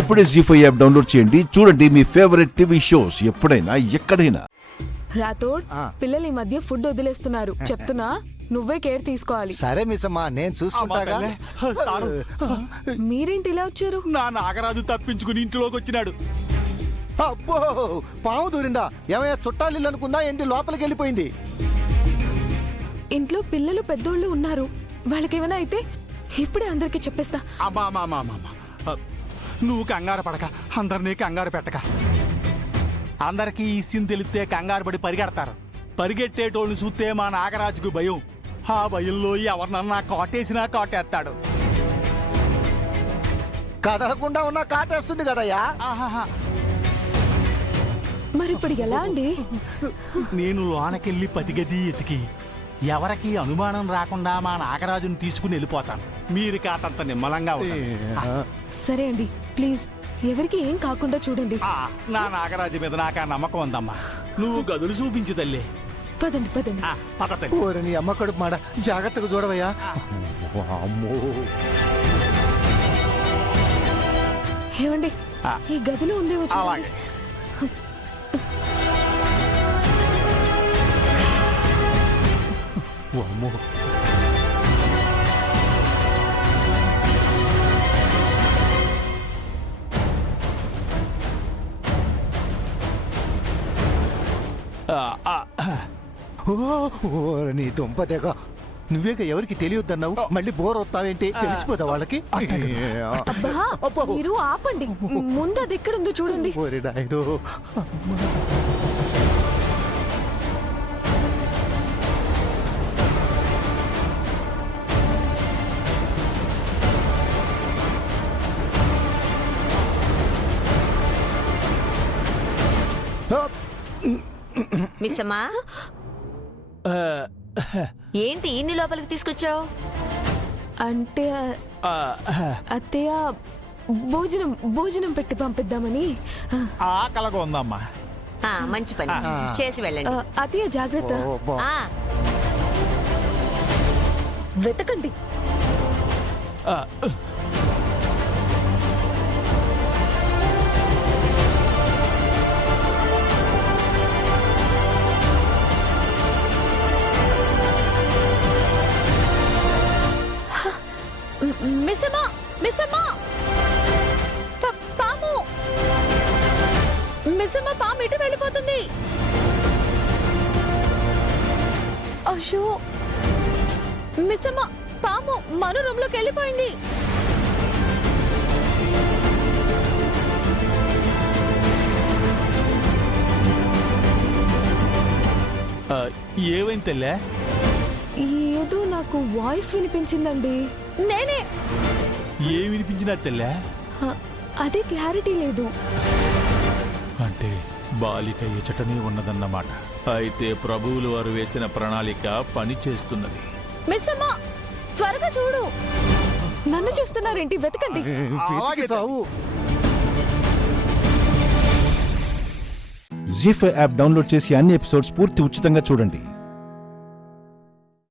ఇప్పుడే జీ5 app download చేయండి. చూడండి మీ ఫేవరెట్ టీవీ షోస్ ఎప్పుడైనా ఎక్కడైనా. రాథోడ్, పిల్లలు ఈ మధ్య ఫుడ్ వదిలేస్తున్నారు. చెప్తున్నా, నువ్వే కేర్ తీసుకోవాలి. సరే మిస్సమ్మా, నేను చూసుకుంటాగా. మీరేంటి ఇలా వచ్చారు? నా నాగరాజు తప్పించుకుని ఇంట్లోకి వచ్చినాడు. అబ్బో, పాము దూరిందా? ఏమయ్యా, చుట్టాలు ఇల్లు అనుకుందా ఏంటి? లోపలికి వెళ్ళిపోయింది. ఇంట్లో పిల్లలు పెద్దోళ్ళు ఉన్నారు. వాళ్ళకేమైనా అయితే ఇప్పుడే అందరికి చెప్పేస్తా. అమ్మా, నువ్వు కంగారు పడక, అందరినీ కంగారు పెట్టక. అందరికీ ఈ సీన్ తెలిస్తే కంగారు పడి పరిగెడతారు. పరిగెట్టేటోళ్ళని చూస్తే మా నాగరాజుకు భయం. ఆ భయంలో ఎవరినన్నా కాటేసినా కాటేస్తాడు. కదలకుండా ఉన్నా కాటేస్తుంది కదయ్యా. మరి ఇప్పుడు ఎలా అండి? నేను లోనకెళ్ళి పతిగది ఎతికి ఎవరికి అనుమానం రాకుండా మా నాగరాజును తీసుకుని వెళ్ళిపోతాను. మీరు కాతంత నిమ్మలంగా ఉంటారు. సరే అండి, ప్లీజ్ ఎవరికి ఏం కాకుండా చూడండి. నా నాగరాజు మీద నాకు ఆ నమ్మకం ఉందమ్మా. నువ్వు గదులు చూపించు తల్లి. పదండి పదండి. పద తల్లి. ఓరి నీ అమ్మ కడుపు మాడ, జాగ్రత్తగా చూడవయ్యా. అమ్మో, ఏమండి, ఈ గదిలో ఉందేమో చూడండి. అలాగే. అమ్మో. ఓరి నీ దుంపదేగా, నువ్వేగా ఎవరికి తెలియొద్దన్నావు, మళ్ళీ బోర్ వస్తావేంటి? తెలిసిపోతా వాళ్ళకి. అబ్బా, మీరు ఆపండి. ముందు అది ఎక్కడుందో చూడండి. ఓరి నాయనో. మిస్సమ్మా, ఏంటి ఇన్ని లోపలికి తీసుకొచ్చావు? అంటే అత్తయ్య, భోజనం పెట్టి పంపిద్దామని. ఆకలిగా ఉందమ్మా. మంచి పని చేసి వెళ్ళండి. అత్తయ్య జాగ్రత్త. వెతకండి. మిస్సమ్మా, మిస్సమ్మా, పాము! మిస్సమ్మా, పాము ఇటు వెళ్ళిపోతుంది. అయ్యో, మిస్సమ్మా, పాము మన రూమ్ లోకి వెళ్ళిపోయింది. ఏమైంది తెల్లే? ఏదో నాకు వాయిస్ వినిపించిందండి. నేనే. ఏ వినిపించినా తెల్లే? అదే క్లారిటీ లేదు. అంటే బాలిక ఎచటనే ఉన్నదన్నమాట. అయితే ప్రభువులు వారు వేసిన ప్రణాళిక పని చేస్తున్నది. మిస్సమ్మా, త్వరగా చూడు. నన్ను చూస్తున్నారేంటి? వెతకండి. జీ5 యాప్ డౌన్లోడ్ చేసి అన్ని ఎపిసోడ్స్ పూర్తి ఉచితంగా చూడండి.